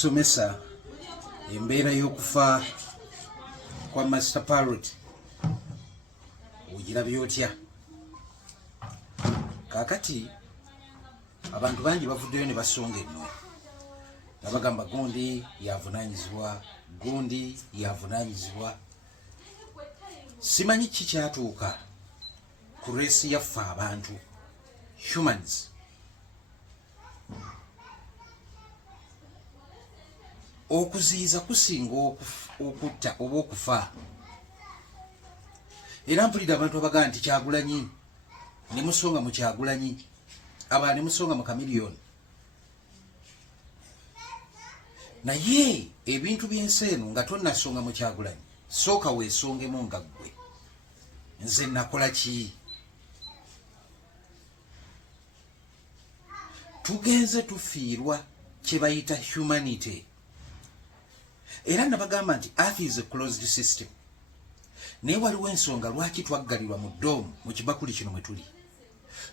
kusomesa embeera y'okufa kwa Master Parrot ogirabye otya? Kakati abantu bangi bavuddeyo ne basonga enno nabagamba gundi yavunaanyizibwa. Simanyi ki kyatuuka ku reesi yaffe abantu humans okuziyiza kusinga okutta oba okufa. Era mpulira abantu abagaa nti Kyagulanyi ne musonga mu Kyagulanyi, aba ne musonga mu Chameleone. Naye ebintu by'ensi eno nga tonnasonga mu Kyagulanyi, sooka weesongemu nga ggwe nze nakola ki? Tugenze tufiirwa kye bayita humanity. Era nabagamba nti earth is a closed system. Naye waliwo ensonga lwaki twaggalirwa mu ddoomu mu kibakuli kino mwe tuli.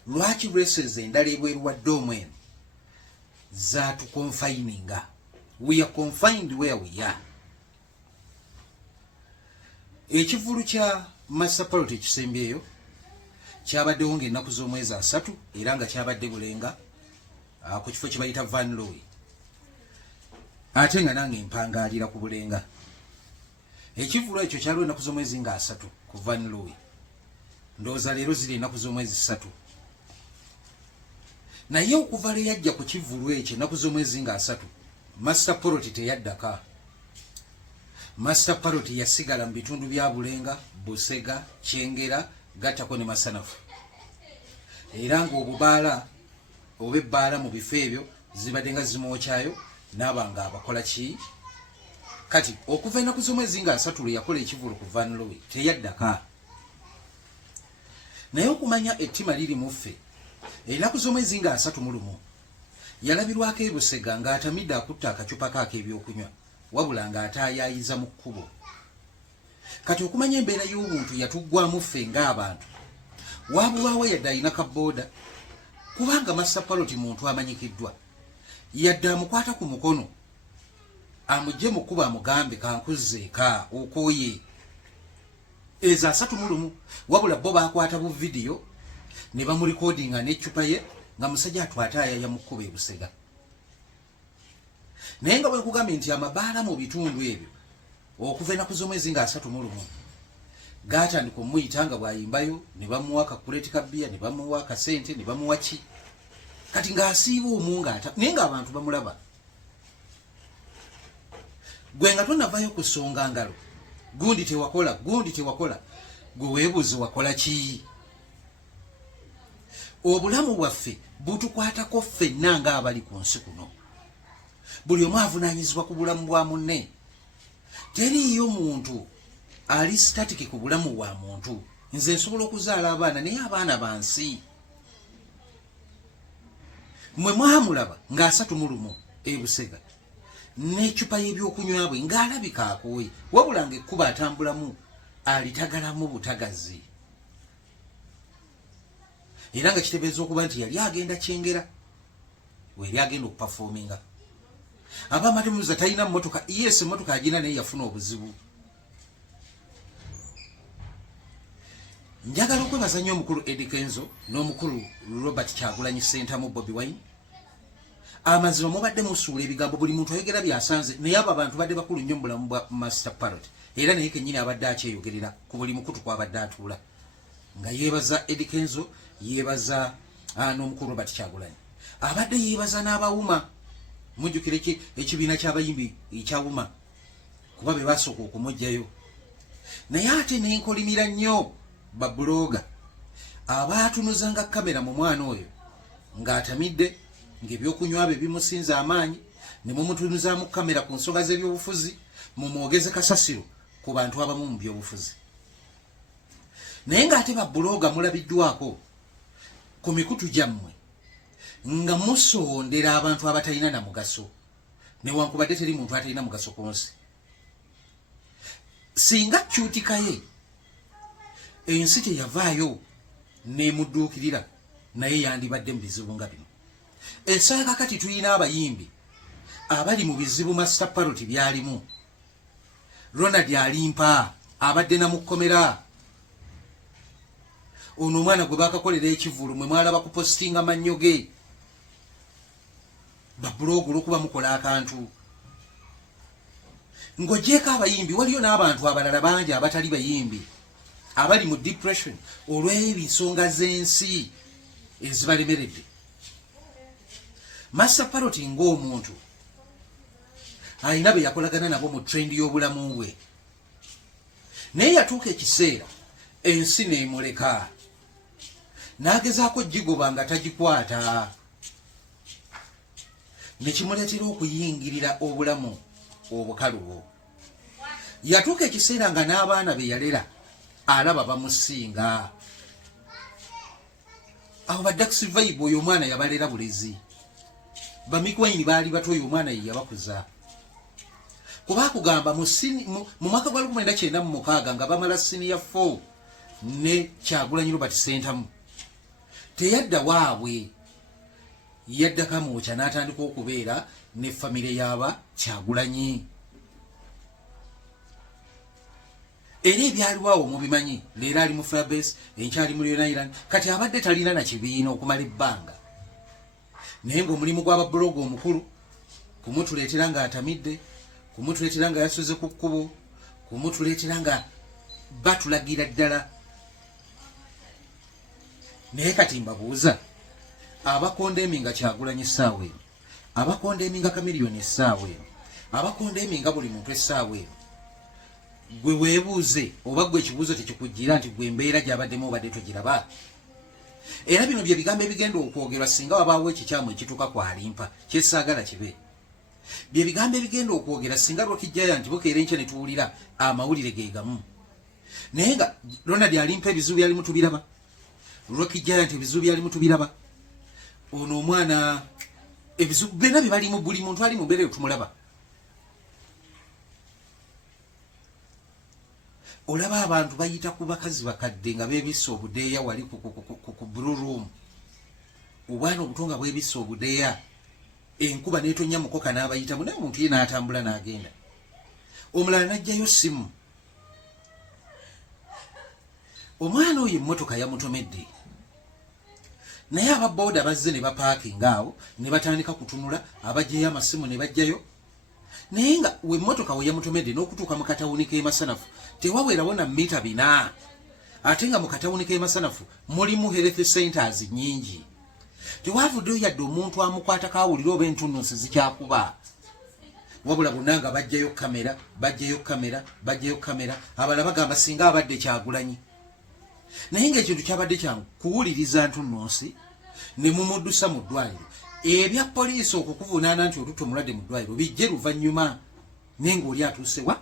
Lwaki races endala ebweru wa ddoomu eno zaatukonfininga. We are confined where we are. Ekivulu kya Master Parrot ekisembyeyo kyabaddewo ng'ennaku z'omwezi 3 era nga kyabadde bulenga ku kifo kye bayita Van Louis. Ate nga nange mpangaalira ku bulenga. Ekivulu ekyo kyaliwo ennaku z'omwezi nga 3 ku Van Louis. Ndowooza leero ziri ennaku z'omwezi 3. Naye okuva le yajja ku kivulu ekyo ennaku z'omwezi nga 3, Master Parrot teyaddaka. Master Parrot yasigala mu bitundu bya Bulenga, Busega, Kyengera, Gattako ne Masanafu. Era ng'obubaala oba ebbaala mu bifo ebyo zibadde nga zimwokyayo n'abanga abakola ki? Kati okuva ennaku z'omwezi nga 3 lwe yakola ekivulu ku Van Louis teyaddaka. Naye okumanya ettima liri mu ffe, ennaku z'omwezi nga 31 yalabirwako e Busega ng'atamidde akutta akacupa kaako ebyokunywa, wabula ng'ataayayiza mu kkubo. Kati okumanya embeera y'obuntu yatuggwamu ffe ng'abantu, waabulwawo yadde alina kabooda, kubanga Master Parrot muntu amanyikiddwa. Yadde amukwata ku mukono amugye mu kkubo amugambe kankuzzeeka okooye. Ezo 31, wabula bo baakwata bu vidiyo ne bamurikodinga n'eccupa ye nga musajja atwataayaya mu kkubo e Busega. Naye nga bwe nkugambye nti amabaala mu bitundu ebyo okuva ennaku z'omwezi nga 31 gaatandika omuyita nga bw'ayimbayo, ne bamuwa akakuleti ka bbiya, ne bamuwa akasente, ne bamuwa ki. Kati ng'asiiba omungata naye ng'abantu bamulaba. Gwe nga tonnavayo kusonga ngalo, gundi tewakola, gwe weebuuze wakola ki? Obulamu bwaffe butukwatako ffenna ng'abali ku nsi kuno. Buli omu avunaanyizibwa ku bulamu bwa munne. Teriiyo muntu ali static ku bulamu bwa muntu. Nze nsobola okuzaala abaana naye abaana ba nsi. Mwe mwamulaba nga31 e Busega n'eccupa y'ebyokunywa bwe ng'alabika akooye, wabula ng'ekkuba atambulamu alitagalamu butagazi. Era nga kitegeeza okuba nti yali agenda Kyengera weri agenda okupafoominga. Abamatemuza talina mmotoka, yes emmotoka agina naye yafuna obuzibu. Njagala okwebaza nnyo omukulu Eddie Kenzo n'omukulu Robert Kyagulanyi Ssentamu Bobi Wine. Amazima mubadde musuula ebigambo, buli muntu ayogera byasanze, naye abo abantu badde bakulu nnyo mu bulamu bwa Master Parrot. Era naye kennyini abadde akyeyogerera ku buli mukutu kwabadde atuula. Nga yeebaza Eddie Kenzo, yeebaza n'omukulu Robert Kyagulanyi. Abadde yeebaza n'abawuma. Mujjukire ekibiina ky'abayimbi ekyawuma, kuba be basooka okumugjayo. Naye ate n'enkolimira nnyo babuloga abaatunuzanga kamera mu mwana oyo ng'atamidde, ng'ebyokunywa bye bimusinza amaanyi, ne mumutunuzaamu kamera ku nsonga z'ebyobufuzi, mumwogeze kasasiro ku bantu abamu mu byobufuzi. Naye ng'ate babuloga mulabiddwako ku mikutu gyammwe nga musondera abantu abatalina na mugaso, newankubadde teri muntu atalina mugaso ku nsi. Singa kyutika ye ensi teyavaayo n'emudduukirira, naye yandibadde mu bizibu nga bino. Essaawa kakati tulina abayimbi abali mu bizibu Master Parrot byalimu. Ronald alimpa abadde na mukomera. Ono omwana gwe bakakolera ekivulu mwe mwalaba ku postinga mannyoge. Ba blog lokuba mukola akantu. Ngojeka abayimbi waliyo n'abantu abalala bangi abatali bayimbi. Abali mu depression olw'ebisonga z'ensi ezibalemeredde. Master Parrot ng'omuntu alina be yakolagana nabo mu trend y'obulamu bwe. Naye yatuuka ekiseera ensi n'emuleka. N'agezaako gigoba nga tagikwata. Ne kimuleetera okuyingirira obulamu obukalubo. Yatuuka ekiseera nga n'abaana be yalera alaba bamusinga. Awo ba Dax Vibe oyo omwana yabalera bulezi. Bamikwaini baali bato oyo omwana ye yabakuza. Kuba kugamba mu mwaka gwa 1996 nga bamala senior 4 ne Kyagulanyi Robert Sentamu. Teyadda waabwe. Yadda Kamoocha n'atandika okubeera ne famire yaba Kyagulanyi. Era ebyaliwawo mubimanyi, leero ali mu Fairbanks, enkyali mu Leon Island, kati abadde talina na kibiina okumala ebbanga. Naye ng'omulimu gw'ababloga omukulu kumutuleetera nga atamidde, kumutuleetera nga yasuze ku kkubo, kumutuleetera nga batulagira ddala. Naye kati mbabuuza, abakondeeminga Kyagulanyi essaawa eno, abakondeeminga Kamiliyoni essaawa eno, abakondeeminga buli muntu essaawa eno, gwe weebuuze oba gwe ekibuuzo tekikujjira nti gwe embeera gy'abaddemu obadde togiraba? Era bino bye bigambo ebigenda okwogerwa singa wabaawo ekikyamu ekituuka ku alimpa kyesaagala kibe. Bye bigambo ebigenda okwogera singa lwakijjayo nti bukeera enkya ne tuwulira amawulire ge gamu. Naye nga Ronald alimpa ebizibu byalimu tubiraba, lwakijjayo nti ebizibu byalimu tubiraba. Ono omwana ebizibu byonna bye balimu, buli muntu ali mu mbeera eyo tumulaba. Olaba abantu bayita ku bakazi bakadde nga beebisse obudeeya wali ku blue room. Obwana obuto nga bwebisse obudeeya. Enkuba n'etonnya mukoka n'abayitamu, naye omuntu ye n'atambula n'agenda. Omulala n'ajjayo simu. Omwana oyo emmotoka yamutomedde. Naye ababooda bazze ne bapaakinga awo ne batandika kutunula, abajjayo amasimu ne bajjayo. Naye nga we emmotoka we yamutomedde n'okutuuka mu katawuni k'e Masanafu tewawerawo na mita 4. Ate nga mu katawuni k'e Masanafu mulimu health centers nnyingi. Tewavuddeyo yadde omuntu amukwata kaawulira oba entunnunsi zikyakuba. Wabula bonna nga bajjayo kamera, bajjayo kamera, bajjayo kamera, abalala bagamba singa abadde Kyagulanyi. Naye ng'ekintu kyabadde kyangu kuwuliriza ntunnunsi ne mumuddusa mu ddwaliro. Ebya poliisi okukuvunaana nti otutta omulwadde mu ddwaliro bijje luvannyuma, naye ng'oli atuuse wa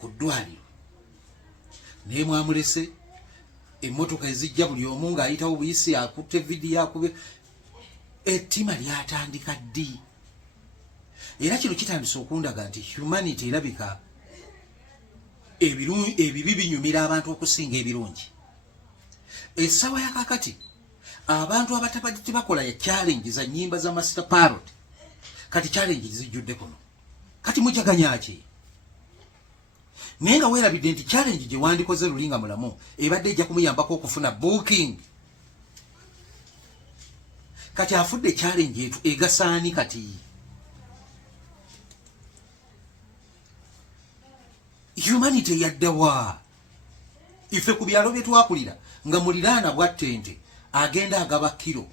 ku ddwaliro. Naye mwamulese emmotoka ezijja buli omu ng'ayitawo buyisi akutte vidiyo akube. Ettima lyatandika ddi. Era kino kitandise okundaga nti humanity erabika ebibi binyumira abantu okusinga ebirungi. Essaawa ya kakati abantu abatabadde tebakola ya challenge za nnyimba za Master Parrot kati challenge zijjudde kuno. Kati mujaganya ki? Naye nga weerabidde nti challenge gye wandikoze lulinga mulamu ebadde ejja kumuyambako okufuna booking. Kati afudde challenge etu egasaani kati. Humanity yaddawa. Ife ku byalo bye twakulira nga muliraana bwattente agenda agaba kilo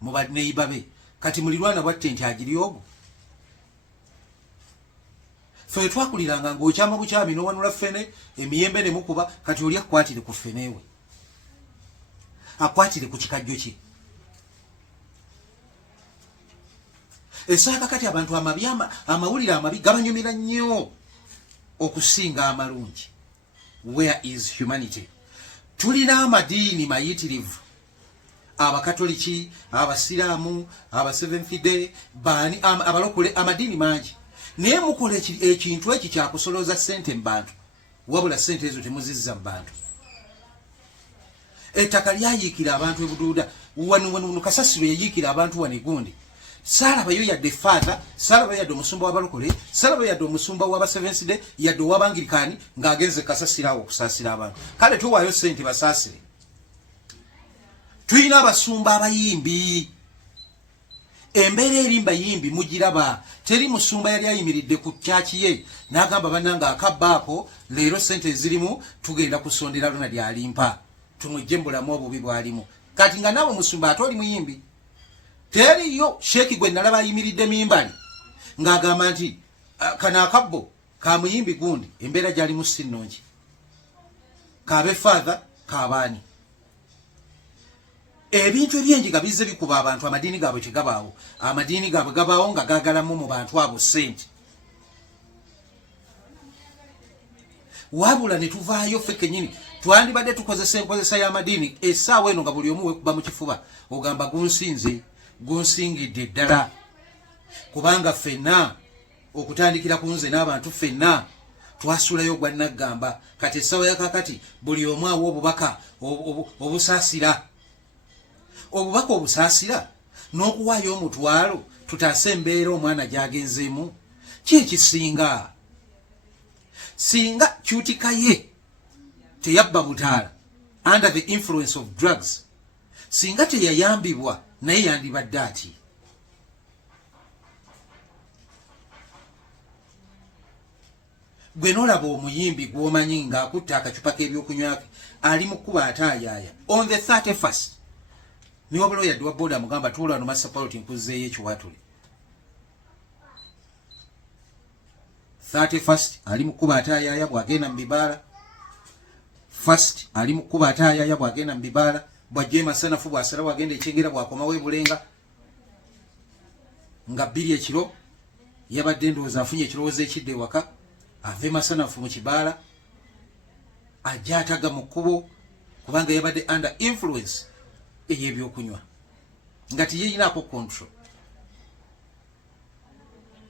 mu baneibabe, kati mulirwana bwattente agiri ogwo. Fe twakuliranga ng'okyama bukyami n'owanula ffene emiyembe ne mukuba, kati oli akwatire ku ffenewe, akwatire ku kikajjo kye. Essaawa kati abantu amawulire amabi gabanyumira nnyo okusinga amalungi. Where is humanity? Tulina amadiini mayitirivu, abakatoliki, abasiraamu, aba Seventh Day, bani abalokole, amadiini mangi. Naye mukola ekintu eki kyakusoloza ssente mu bantu, wabula ssente ezo temuzizza mu bantu. Ettaka lyayiikira abantu ebuduuda, wano Kasasiro yayiikira abantu wano Gundi. salabayo yadde father, salabayo yadde omusumba w'abalokole, salabayo yadde omusumba w'aba Seventh Day, yadde ow'abangirikani ng'agenze kasasirawo okusaasira abantu. Kale tuwaayo ssente basaasire. Tuyina abasumba abayimbi. Embeera eri mbayimbi mugiraba. Teri musumba yali ayimiridde ku kyaki ye n'agamba bannanga akabbaako leero ssente zirimu tugenda kusondera luna lyalimpa tumujje mbulamu obubi bwalimu. Kati nga naawe musumba ate oli muyimbi. Teriyo sheeki gwe nalaba ayimiridde mimbali ng'agamba nti kano akabbo ka muyimbi gundi embeera gyalimu si nnungi. Kaabe father kaabaani. Ebintu ebyenjiga bizze bikuba abantu amadiini gaabwe tegabaawo. Amadiini gaabwe gabaawo nga gaagalamu mu bantu abo ssente. Wabula ne tuvaayo ffe kennyini twandibadde tukozesa enkozesa y'amadiini essaawa eno nga buli omu weekuba mu kifuba ogamba gunsinze gunsingidde ddala. Kubanga ffenna okutandikira ku nze n'abantu ffenna twasuulayo gwa naggamba. Kati essaawa yakakati buli omu awa obubaka obusaasira. Obubaka obusaasira n'okuwaayo omutwalo tutaase embeera omwana gy'agenzeemu ki ekisinga? Singa kyutika ye teyabba butaala under the influence of drugs, singa teyayambibwa naye yandibadde ati. Gwe nolaba omuyimbi gw'omanyi ng'akutte akacupa k'ebyokunywa ali mu kkuba ataayaaya on the 31st. Ni wabula yadde wa boda mugamba tuula wano Master Parrot nkuzeeyo ekiwatule. 31st ali mu kkuba ataayaaya bw'agenda mu bibaala. 1st ali mu kkuba ataayaaya bw'agenda mu bibaala. Bw'ajja emasanafu bw'asala bw'agenda ekyengera bw'akomawo ebulenga. Nga 2 ekiro yabadde ndowooza afunye ekirowoozo ekidde ewaka. Ava emasanafu mu kibaala. Ajja ataga mu kkubo kubanga yabadde under influence ey'ebyokunywa nga tiyeyinaako control.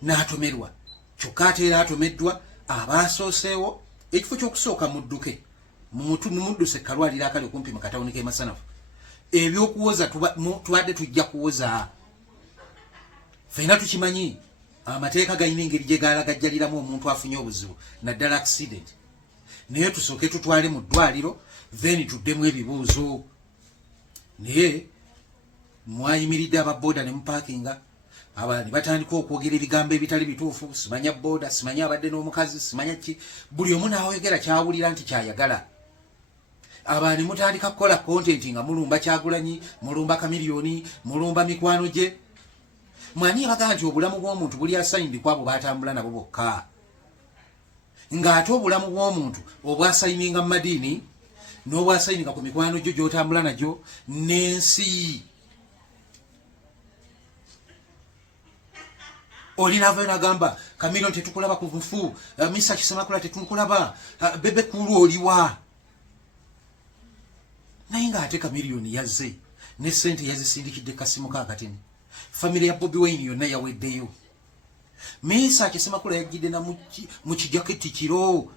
N'atomerwa. Kyokka ate era atomeddwa abaasooseewo ekifo ky'okusooka mudduke mumudduse kalwaliro akali okumpi mu katawuni k'emasanafu. Ebyokuwoza tubadde tujja kuwoza. Ffenna tukimanyi amateeka galina engeri gye gaalagajjaliramu omuntu afunye obuzibu naddala accident. Naye tusooke tutwale mu ddwaliro then tuddemu ebibuuzo. Naye mwayimiridde ababooda ne mupaakinga. Abalala ne batandika okwogera ebigambo ebitali bituufu. Simanya booda, simanya abadde n'omukazi, simanya ki. Buli omu n'ayogera kyawulira nti kyayagala. Abalala ne mutandika kukola content nga mulumba Kyagulanyi, mulumba Kamiliyoni, mulumba mikwano gye. Mwani abagamba nti obulamu bw'omuntu buli asayindi kwabo baatambula nabo bokka. Ng'ate obulamu bw'omuntu obwasayininga mu madiini n'obwasayininga ku mikwano gyo gy'otambula nagyo n'ensi. Olinaavayo n'agamba Kamiliyoni tetukulaba ku bufu, Misa Kisemakula tetukulaba, Bebe Kulu oliwa. Naye ng'ate Kamiliyoni yazze ne ssente yazisindikidde kasimu kaakatini. Family ya Bobi Wine yonna yaweddeyo. Misa Kisemakula yajjidde na mu kijaketi kiro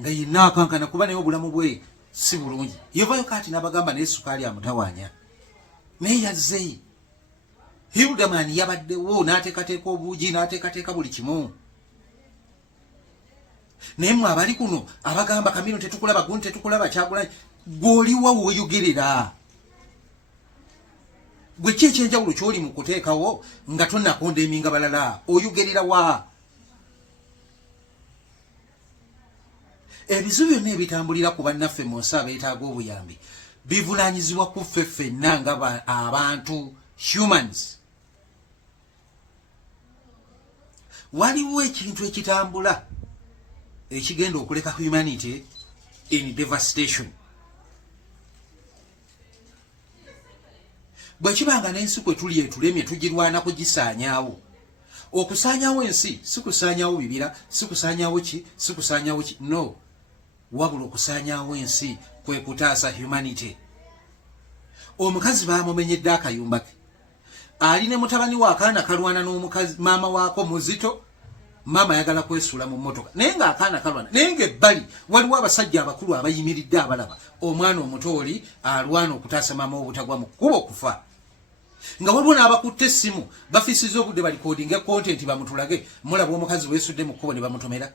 nga yenna akankana kuba naye obulamu bwe si bulungi. Yevayo kati n'abagamba naye sukaali amutawaanya. Naye yazze. Hildaman yabaddewo n'ateekateeka obuugi n'ateekateeka buli kimu. Naye mmwe abali kuno abagamba Kamiliyoni tetukulaba, gundi tetukulaba, Kyagulanyi, gw'oliwa w'oyogerera. Gwe ki ekyenjawulo ky'oli mu kuteekawo nga tonnakonda eminga balala oyogerera wa? Ebizu byonna ebitambulira ku bannaffe mu nsi abeetaaga obuyambi bivunaanyizibwa ku ffe ffenna nga abantu, humans. Waliwo ekintu ekitambula ekigenda okuleka humanity in devastation. Bwe kibanga n'ensi kwe tuli etulemye tugirwana kugisaanyaawo. Okusaanyaawo ensi si kusaanyaawo bibira, si kusaanyaawo ki, si kusaanyaawo ki. No. Wabula okusaanyaawo ensi kwe kutaasa humanity. Omukazi baamumenyedde akayumba ke. Ali ne mutabani wa akaana kalwana n'omukazi maama waako muzito. Maama ayagala kwesuula mu mmotoka. Naye ng'akaana kalwana. Naye ng'ebbali waliwo abasajja abakulu abayimiridde abalaba. Omwana omuto oli alwana okutaasa maama obutagwa mu kkubo okufa. nga waliwo n'abakutte essimu bafisiza obudde balikodinga content bamutulage mulaba omukazi weesudde mu kkubo ne bamutomera.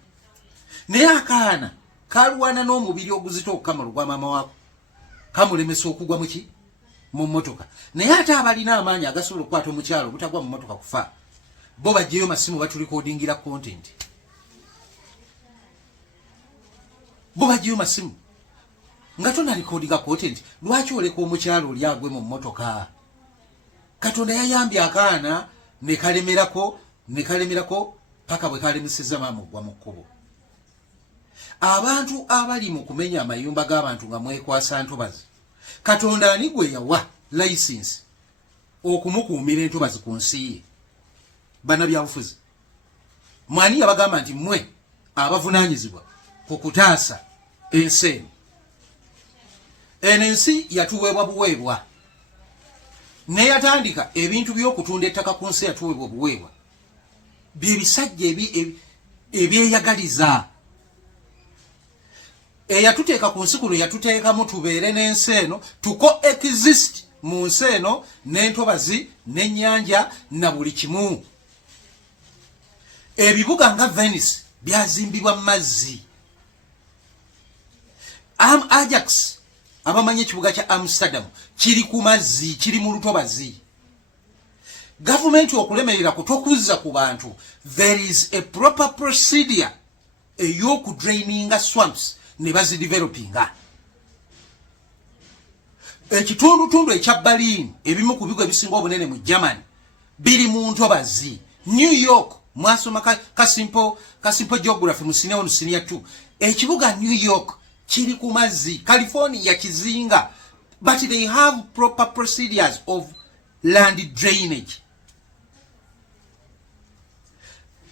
Naye akaana kalwana n'omubiri oguzito okukamala ogwa maama waako kamulemesa okugwa muki mu mmotoka. Naye ate abalina amaanyi agasobola okukwata omukyalo obutagwa mu mmotoka kufa bo bajjeyo masimu batulikodingira content. Bo bajjeyo masimu nga tonalikodinga content. Lwaki oleka omukyalo oli agwe mu mmotoka? Katonda yayambye akaana ne kalemerako paka bwe kalemeseza maama ogwa mu kkubo. Abantu abali mu kumenya amayumba g'abantu nga mwekwasa ntobazi, Katonda ani gwe yawa license okumukuumira entobazi ku nsi ye? Bannabyabufuzi mwani yabagamba nti mmwe abavunaanyizibwa ku kutaasa ensi eno. Eno ensi yatuweebwa buweebwa, ne yatandika ebintu by'okutunda ettaka ku nsi yatuweebwa obuweebwa bye bisajja ebyeyagaliza. Eyatuteeka ku nsi kuno yatuteekamu tubeere n'ensi eno, tuko exist mu nsi eno n'entobazi n'ennyanja na buli kimu. Ebibuga nga Venice byazimbibwa mu mazzi. Ajax abamanyi ekibuga kya Amsterdam kiri ku mazzi, kiri mu lutobazi. Gavumenti okulemerera kutokuza ku bantu, there is a proper procedure ey'okudraininga swamps ne bazidevelopinga. Ekitundutundu ekya Berlin, ebimu ku bigo ebisinga obunene mu Germany biri mu ntobazi. New York mwasoma kasimple geography mu senior 2, ekibuga New York kiri ku mazzi. California kizinga, but they have proper procedures of land drainage.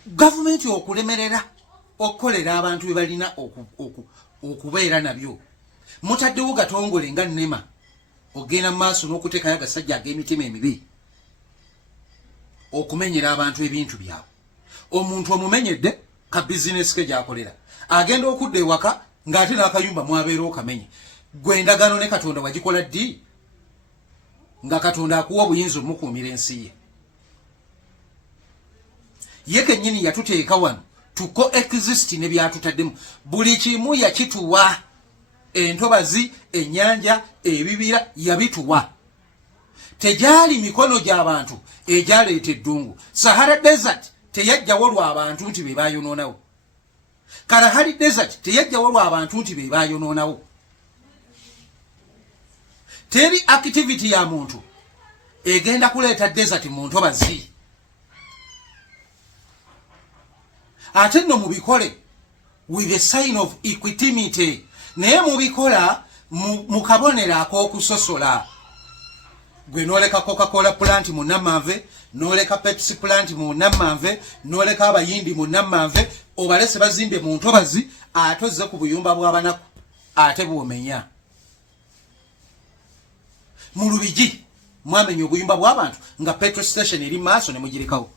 Government okulemerera okukolera abantu be balina okubeera nabyo. Mutaddewo gatongole nga nnema ogenda maaso n'okuteekayo agasajja ag'emitima emibi okumenyera abantu ebintu byabwe. Omuntu omumenyedde ka bizinesi ke gy'akolera agenda okudda ewaka ng'ate n'akayumba mwabeera okamenye. Gwe endagaano ne Katonda wagikola ddi nga Katonda akuwa obuyinza omukuumira ensi ye? Ye kennyini yatuteeka wano tuko exist ne byatutaddemu. Buli kimu yakituwa. Entobazi, ennyanja, ebibira yabituwa. Tejali mikono gy'abantu egyaleeta eddungu. Sahara Desert teyajjawo lwa abantu nti be baayonoonawo. Kalahari Desert teyajjawo lwa abantu nti be baayonoonawo. Teri activity ya muntu egenda kuleeta desert mu ntobazi. Ate nno mubikole with a sign of equanimity. Naye mubikola mu kabonero ak'okusosola. Gwe n'oleka Coca-Cola plant mu Namanve, n'oleka Pepsi plant mu Namanve, n'oleka abayindi mu Namanve, obalese bazimbe mu ntobazi, ate ozze ku buyumba bw'abanaku ate bw'omenya. Mu Lubigi mwamenya obuyumba bw'abantu nga petrol station eri maaso ne mugirekawo.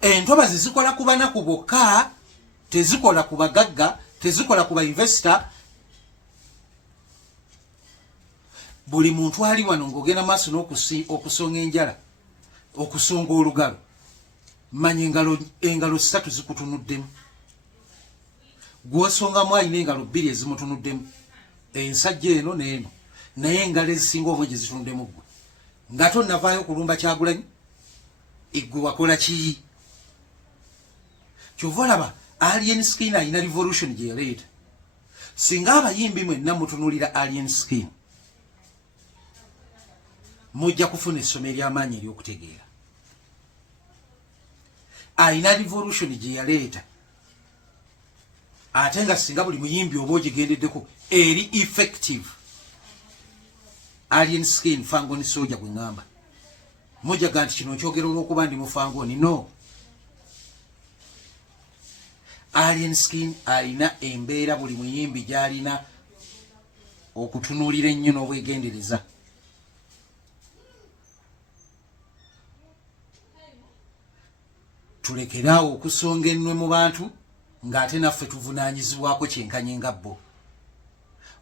Entobazi zikola ku banaku bokka, tezikola ku bagagga, tezikola ku bainvestor. Buli muntu ali wano ng'ogenda maaso n'okusonga enjala, okusonga olugalo, manya engalo 3 zikutunuddemu. Gw'osongamu alina engalo 2 ezimutunuddemu, ensajja eno n'eno, naye engalo ezisinga obwe gye zitunuddemu ggwe. Nga tonnavaayo kulumba Kyagulanyi, eggwe wakola ki? Kyova olaba Alien Skin alina revolution gye yaleeta. Singa abayimbi mwenna mutunulira Alien Skin, mujja kufuna essomo ery'amaanyi ery'okutegeera. Alina revolution gye yaleeta, ate nga singa buli muyimbi oba ogigendeddeko eri effective. Alien Skin Fangoni Soja gwe ngamba. Mujaga nti kino kyogero olw'okuba ndi mu Fangoni. No. Alien Skin alina embeera buli muyimbi gy'alina okutunuulira ennyo n'obwegendereza. Tulekeraawo okusonga ennwe mu bantu ng'ate naffe tuvunaanyizibwako kyenkanye nga bo.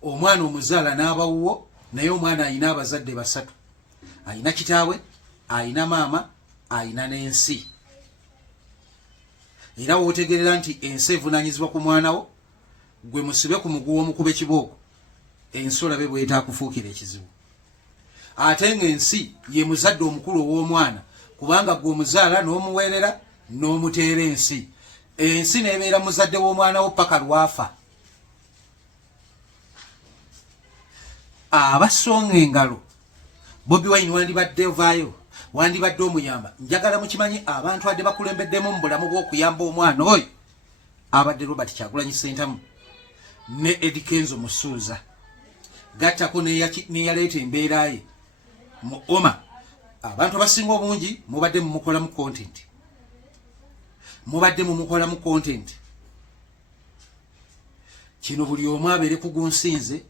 Omwana omuzaala n'abawuwo naye omwana ayina abazadde basatu, ayina kitaawe, ayina maama, ayina n'ensi. Era wootegerera nti ensi evunanyizibwa ku mwana wo, gwe musibe ku muguwa omukube kibooko, ensi olabe bweta kufuukira ekizibu. Ate ng'ensi ye muzadde omukulu ow'omwana, kubanga gwe omuzaala n'omuweerera n'omuteera ensi. Ensi nebeera muzadde w'omwana wo paka lwafa. Abasonga engalo, Bobi Wine wandibadde ovaayo, wandibadde omuyamba. Njagala mukimanyi abantu adde bakulembeddemu mu bulamu bw'okuyamba omwana oyo abadde Robert Kyagulanyi Ssentamu ne Eddie Kenzo Musuuza. Gattako neyaleeta embeera ye mu Oma. Abantu abasinga obungi mubadde mumukolamu content. Mubadde mumukolamu content. Kino buli omu abeere kugunsinze.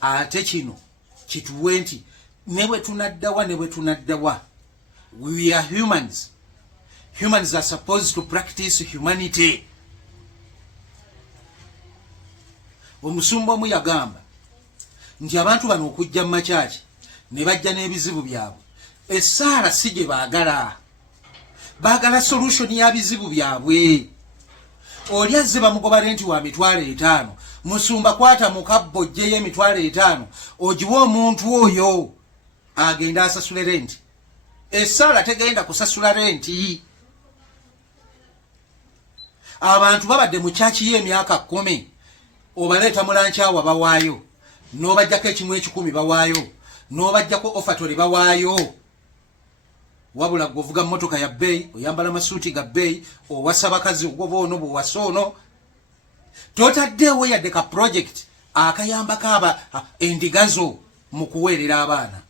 Ate kino kituwe nti ne bwe tunaddawa ne bwe tunaddawa, we are humans. Humans are supposed to practice humanity. Omusumba omu yagamba nti abantu bano okujja mu makyaki ne bajja n'ebizibu byabwe, essaala si gye baagala. Baagala solution ya bizibu byabwe. Oli azze bamugoba renti wa $5,000, musumba kwata mukabbo gyeyo $5,000, ogiwa omuntu oyo agenda asasule renti. Essaala tegenda kusasula renti. Abantu babadde mu kyaki y'emyaka 10, obaleeta mulankyawa bawaayo, n'obajjako ekimu 10 bawaayo, n'obajjako ofatole bawaayo. Wabula govuga mmotoka ya bbeeyi, oyambala masuuti ga bbeeyi, owasa bakazi ogoba ono bw'owasa ono. Totaddeewo yadde ka project akayambako endigazo mu kuweerera abaana.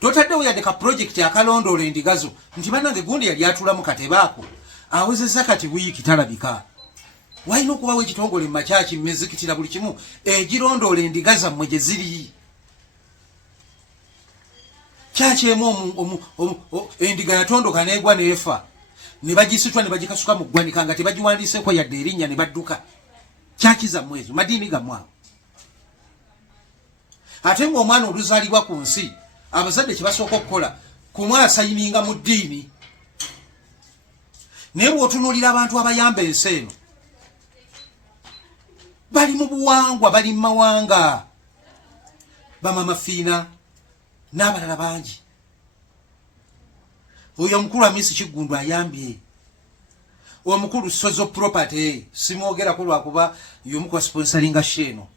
Totaddewo yadde ka project akalondoola endigazo nti bannange gundi yali atulamu katebaako awezezza kati wiiki talabika. Walina okubawo ekitongole mu makyaki mmezikitira buli kimu egirondoola endiga zammwe gye ziri. Kyakyemu endiga yatondoka n'egwa n'efa, ne bagisitwa ne bagikasuka mu ggwanika nga tebagiwandiiseeko yadde erinnya ne badduka. Kyaki zammwe ezo, madiini gammwe awo. Ate ng'omwana oluzaalibwa ku nsi, abazadde kye basooka okukola kumwasayininga mu ddiini. Naye bw'otunuulira abantu abayamba ensi eno, bali mu buwangwa, bali mu mawanga, bamama Fiina n'abalala bangi. Oyo omukulu Amisi Kiggundu ayambye. Omukulu Sozo Property simwogerako lwakuba y'omu kwa sponsoringa sheno.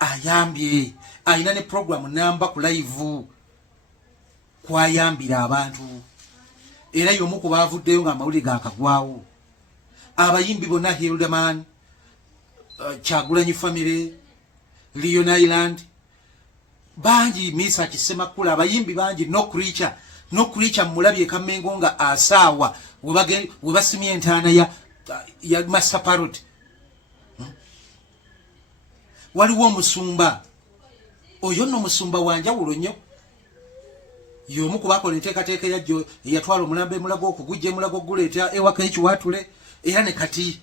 Ayambye. Ayina ne program namba ku live kwayambira abantu. Era y'omu ku baavuddeyo nga amawulire gaakagwawo. Abayimbi bonna Hildeman, Kyagulanyi family, Leon Island, bangi Misa Kisemakula, abayimbi bangi, no creature mulabye Kamengo nga asaawa we basimye entaana ya Master Parrot. Waliwo omusumba oyo nno musumba wanjawulo nnyo, y'omu ku bakola enteekateeka yajjo eyatwala omulambo emulago okugujja emulago guleeta ewaka ekiwaatule, era ne kati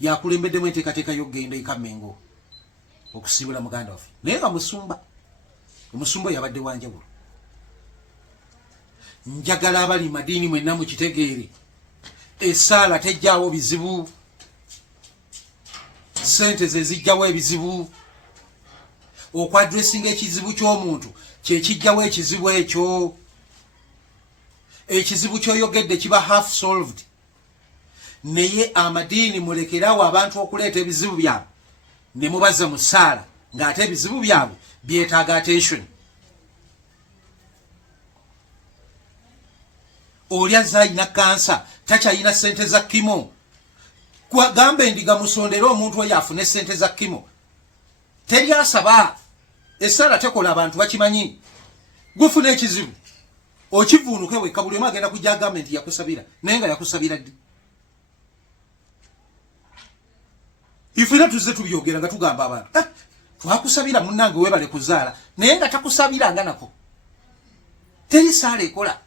yakulembeddemu enteekateeka y'okugenda e Kamengo okusiibula muganda waffe. Naye nga omusumba yabadde wanjawulo. Njagala abali madiini mwenna mukitegeere, essaala tejjaawo bizibu, ssente ze zijjawo ebizibu. Okwadressinga ekizibu ky'omuntu kye kijjawo ekizibu ekyo. Ekizibu ky'oyogedde kiba half solved. Naye amadiini mulekerawo abantu okuleeta ebizibu byabwe ne mubaza mu ssaala ng'ate ebizibu byabwe byetaaga attention. Oli azze alina kansa, takyalina ssente za kimo. Gamba endiga musondere omuntu oyo afune ssente za kimo. Teri asaba. Essaala tekola abantu bakimanyi. Gufuna ekizibu, okivuunuke wekka, buli omu agenda kujja gavumenti yakusabira, naye nga yakusabira ddi? Ifena tuzze tubyogera nga tugamba abantu, twakusabira munnange weebale kuzaala, naye nga takusabira nga nako. Teri ssaala ekola.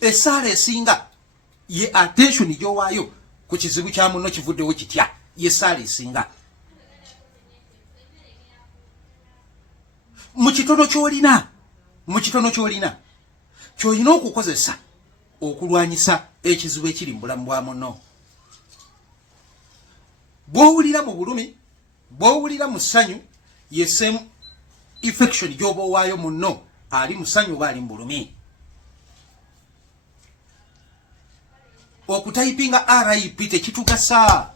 Essaala esinga ye attention gy'owaayo ku kizibu kya munno kivuddewo kitya, ye ssaala esinga. kitono kyolina kyolina okukozesa okulwanyisa ekizibu ekiri mu bulamu bwa muno. Bw'owulira mu bulumi, bw'owulira mu ssanyu, ye same infection gy'oba owaayo muno ali mu ssanyu oba ali mu bulumi. Okutayipinga RIP tekitugasa.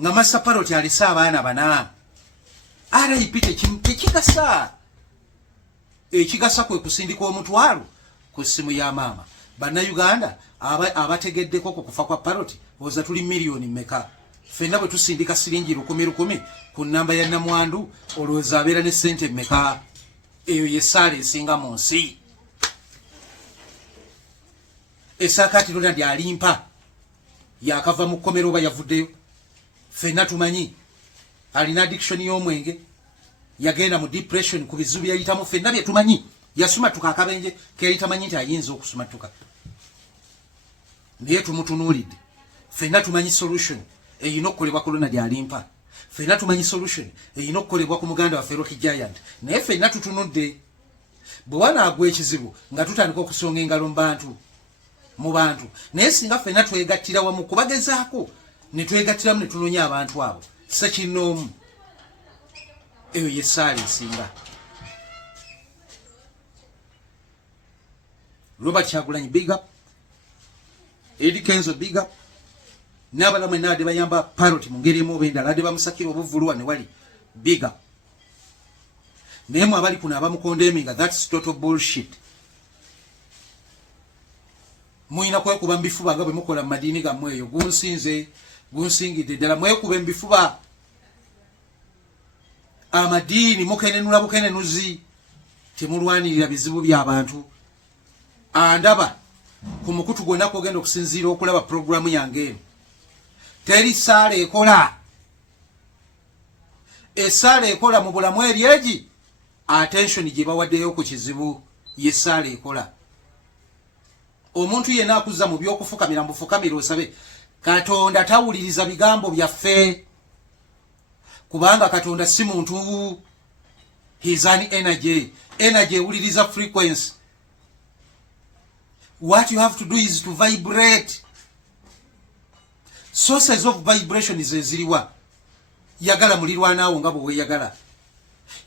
Nga Master Parrot alese abaana bana. RIP tekigasa. Ekigasa kwe kusindika omutwalo ku ssimu ya maama. Bannayuganda abategeddeko ku kufa kwa Parrot oza tuli miliyoni meka. Ffenna bwe tusindika siringi 10,000 ku nnamba ya namwandu olowooza abeera ne ssente meka. Eyo ye ssaala esinga mu nsi. Esakati lona lyalimpa yakava mu kkomero oba yavuddeyo. Ffenna tumanyi alina addiction y'omwenge, yagenda mu depression ku bizibu yayitamu. Ffenna bye tumanyi, yasumatuka akabenje keyali tamanyi nti ayinza okusumatuka. Naye tumutunuulidde. Ffenna tumanyi solution eyina okukolebwa ku lona lyalimpa. Ffenna tumanyi solution eyina okukolebwa ku muganda waffe Rocky Giant. Naye ffenna tutunudde. Bwe wanaagwa ekizibu nga tutandika okusonga engalo mu bantu. Naye singa ffenna twegattira wamu kubagezaako ne twegattiramu ne tunoonya abantu abo, ssekinnoomu, eyo ye ssaala esinga. Robert Kyagulanyi big up, Eddie Kenzo big up, n'abalala mwenna abadde bayamba Parrot mu ngeri emu oba endala, abadde bamusakira obuvulwa ne wali big up. Naye mwe abali kuno abamukondeminga, that's total bullshit. Muyina kwekuba mbifuba nga bwe mukola mu madiini gammwe eyo. Gunsingidde ddala mwekuba mbifuba. Amadiini mukenenula bukenenuzi, temulwanirira bizibu by'abantu. Andaba ku mukutu gwonna kwogenda okusinziira okulaba programu yange eno. Teri ssaala ekola. Essaala ekola mu bulamu eryegi, attention gye bawaddeyo ku kizibu ye ssaala ekola. Omuntu yenna akuzza mu by'okufukamira mbufukamira osabe. Katonda tawuliriza bigambo byaffe. Kubanga Katonda si muntu. He is an energy. Energy ewuliriza frequency. What you have to do is to vibrate. Sources of vibration is eziriwa. Yagala mulirwanaawo nga bwe weeyagala.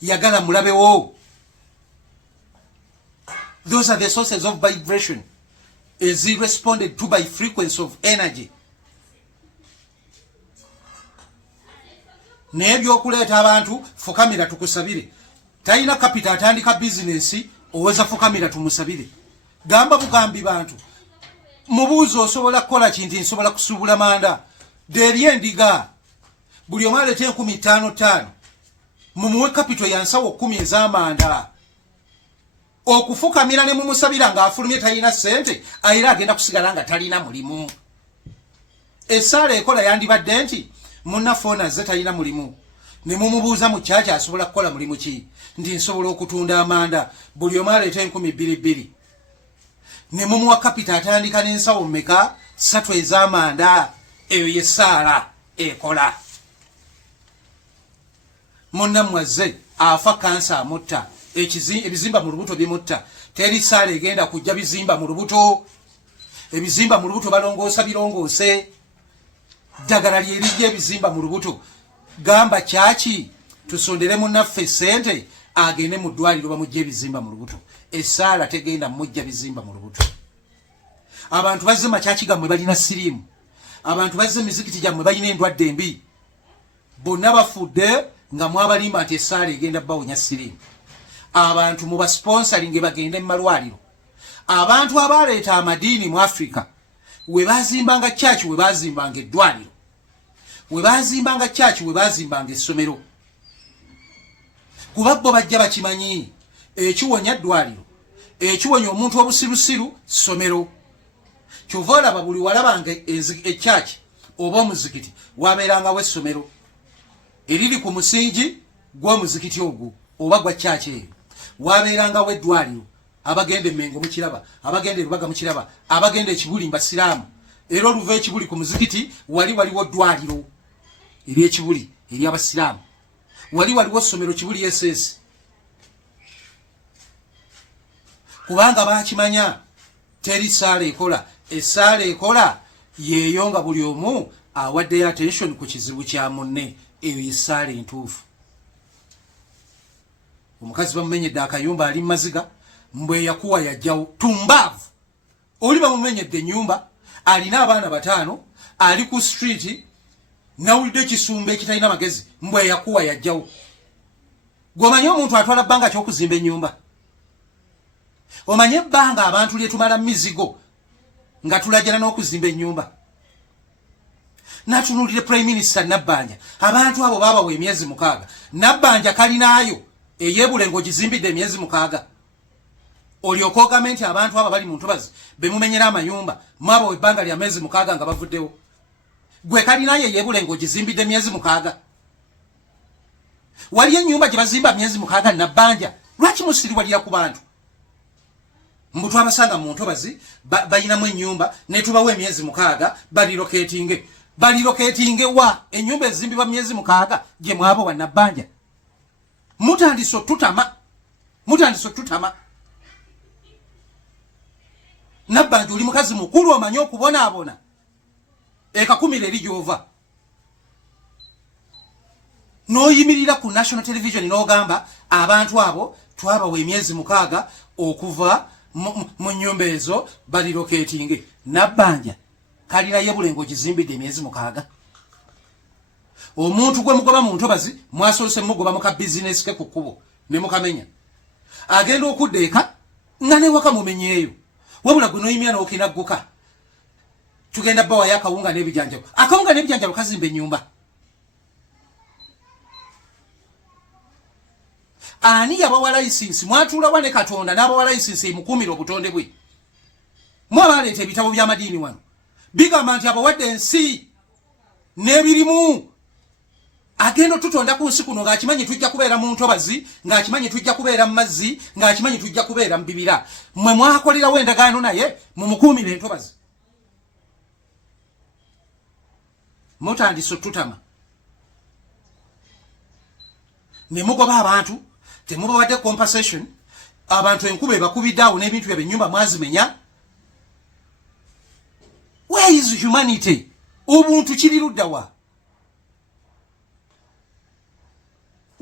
Yagala mulabewo. Those are the sources of vibration. Is he responded to by frequency of energy. Nebyokuleeta abantu fukamira tukusabire. Talina capital atandika business oweza fukamira tumusabire. Gamba bugambi bantu. Mubuuzo osobola kukola kintu nsobola kusuubula manda. Deri endiga. Buli omu aleete 15,000. Mumuwe capital ya nsawo 10 ez'amanda. Okufukamira ne mumusabira nga afulumye talina ssente, ayira agenda kusigala nga talina mulimu. Essaala ekola yandibadde nti munnafona ze talina mulimu. Ne mumubuuza mu kyaki asobola kukola mulimu ki? Nti nsobola okutunda amanda. Buli omu aleete 2,200. Ne mumuwa kapita atandika n'ensawo mmeka? 3 ez'amanda. Eyo ye ssaala ekola. Munnammwazze afa kansa amutta. Ebizimba mu lubuto bimutta. Teri ssaala egenda kujja bizimba mu lubuto. Ebizimba mu lubuto balongoosa birongoose. Ddagala lyerijja ebizimba mu lubuto. Gamba kyaki tusondere munnaffe ssente agende mu ddwaliro bamujja ebizimba mu lubuto. Essaala tegenda mujja bizimba mu lubuto. Abantu bazze makyaki gammwe balina siriimu. Abantu bazze mizikiti gyammwe balina endwadde embi. Bonna bafudde nga mwabalimba nti essaala egenda bawonya siriimu. Abantu mu basponsoring bagende mu malwaliro. Abantu abaleeta amadiini mu Africa we bazimbanga church we bazimbanga eddwaliro. We bazimbanga church we bazimbanga essomero. Kuba bo bajja bakimanyi ekiwonya ddwaliro, ekiwonya omuntu obusirusiru ssomero. Kyova olaba buli walabanga church oba omuzikiti wabeerangawo essomero eriri ku musingi gw'omuzikiti ogwo oba gwa church eyo. Wabeerangawo eddwaliro, abagenda Mengo mukiraba, abagenda Rubaga mukiraba, abagenda Ekibuli mbasiraamu. Era oluva Ekibuli ku muzikiti waliwo ddwaliro eri Ekibuli eri abasiraamu. Waliwo ssomero Kibuli SS kubanga bakimanya teri saala ekola. Essaala ekola yeeyo nga buli omu awaddeyo attention ku kizibu kya munne. Eyo yessaala entuufu. Omukazi bamumenyedde akayumba ali maziga, mbwe yakuwa yajjawo tumbaavu. Oli bamumenyedde ennyumba, alina abaana 5, ali ku street, nawulidde ekisumba ekitalina magezi, mbwe yakuwa yajjawo. Gw'omanyi omuntu atwala bbanga ky'okuzimba ennyumba? Omanye ebbanga abantu lye tumala mizigo nga tulajana n'okuzimba ennyumba? Natunulire Prime Minister Nabbanja, abantu abo babawa emyezi 6. Nabbanja kalinaayo eyebule ng'ogizimbidde emyezi 6. Olyoka ogamenti abantu abo bali mu ntobazi bemumenyera amayumba mwabo ebbanga lya myezi 6 nga bavuddewo. Gwe kalinayo eyebule ng'ogizimbidde emyezi 6. Wali ennyumba gye bazimba myezi 6 Nabbanja, lwaki musiriwalira ku bantu? Mbu twabasanga mu ntobazi bayinamu ennyumba ne tubawa emyezi 6 baliroketinge wa ennyumba ezimbibwa myezi 6 gye mwabo wa Nabbanja. Mutandise tutama. Nabbanja oli mukazi mukulu omanyi okubonaabona. Ekakumira eri gy'ova. N'oyimirira ku National Television n'ogamba abantu abo twabawa emyezi 6 okuva mu nnyumba ezo baliroketinge. Nabbanja kalina yebule ng'ogizimbidde emyezi 6. Omuntu gwe mugoba mu ntobazi mwasoose mugoba mu ka business ke ku kkubo ne mukamenya. Agenda okudda eka nga newaka mumenyeeyo. Wabula gwe n'oyimira n'okinagguka. Tugenda bbawa y'akawunga n'ebijanjalo. Akawunga n'ebijanjalo kazimba ennyumba. Ani yabawa license? Mwatuulawa ne Katonda n'abawa license emukuumira obutonde bwe. Mwabaleeta ebitabo by'amadiini wano. Bigamba nti abawadde ensi n'ebirimu. Agenda tutonda ku nsi kuno ng'akimanyi tujja kubeera mu ntobazi, ng'akimanyi tujja kubeera mu mazzi, ng'akimanyi tujja kubeera mu bibira. Mmwe mwakolerawo endagaano naye mumukuumire entobazi. Mutandise tutama. Ne mugoba abantu, temubawadde compensation, abantu enkuba ebakubidde awo n'ebintu byabwe ennyumba mwazimenya. Where is humanity? Ubuntu kiri ludda wa?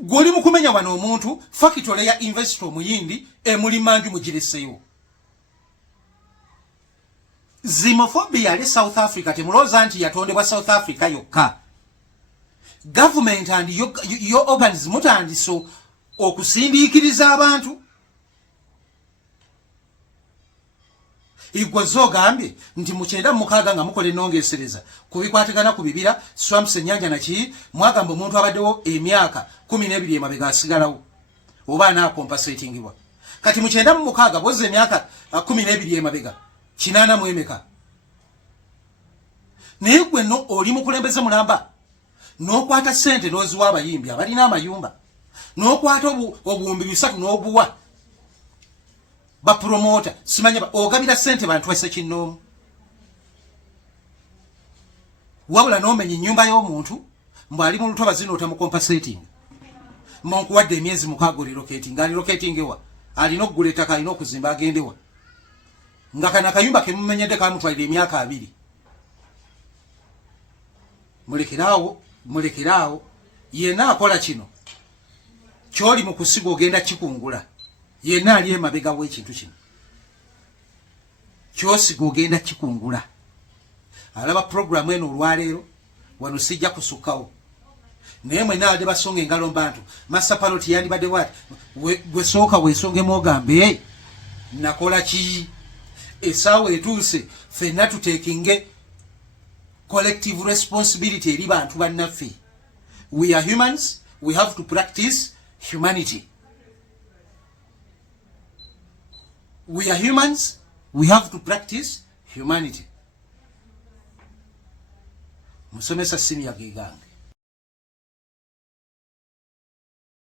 Goli mukumenya wano omuntu factory ya investor muyindi emuli manju mugireseyo. Xenophobia ali South Africa temuloza nti yatondebwa South Africa yokka. Government and your organs mutandiso okusindiikiriza abantu. Igwazo gambye nti mu 9 nga mukole nongesereza kubikwategana ku bibira swamps ennyanja naki mwagamba omuntu abaddewo emyaka 12 emabega asigalawo oba na compensatingibwa. Kati mu 9 boze emyaka 12 emabega 8 mu emeka. Naye gwe no oli mukulembeze mulamba n'okwata ssente n'oziwa abayimbi abalina amayumba n'okwata obuwumbi 3 n'obuwa ba promoter simanya ogabira ssente bantu wese kinoomu. Wabula n'omenya ennyumba y'omuntu mbu ali mu lutoba zino otamucompensating. Monkuwadde emyezi 6 relocating ali locating ewa alina okugula ettaka alina okuzimba agendewa nga kana kayumba ke mumenyedde kamutwalira emyaka 2. mulekerawo yenna akola kino kyoli mu kusiga ogenda kikungula. Yenna ali emabega w'ekintu kino kyosiga ogenda kikungula. Alaba programu eno olwaleero wano sijja kusukkawo naye mwenna badde basonga engalo mbantu Master Parrot yandibadde wati gwe sooka weesongemu ogambe nakola ki essaawa etuuse ffenna tuteekinge collective responsibility eri bantu bannaffe. We are humans, we have to practice humanity. We are humans, we have to practice humanity. Musomesa senior gegange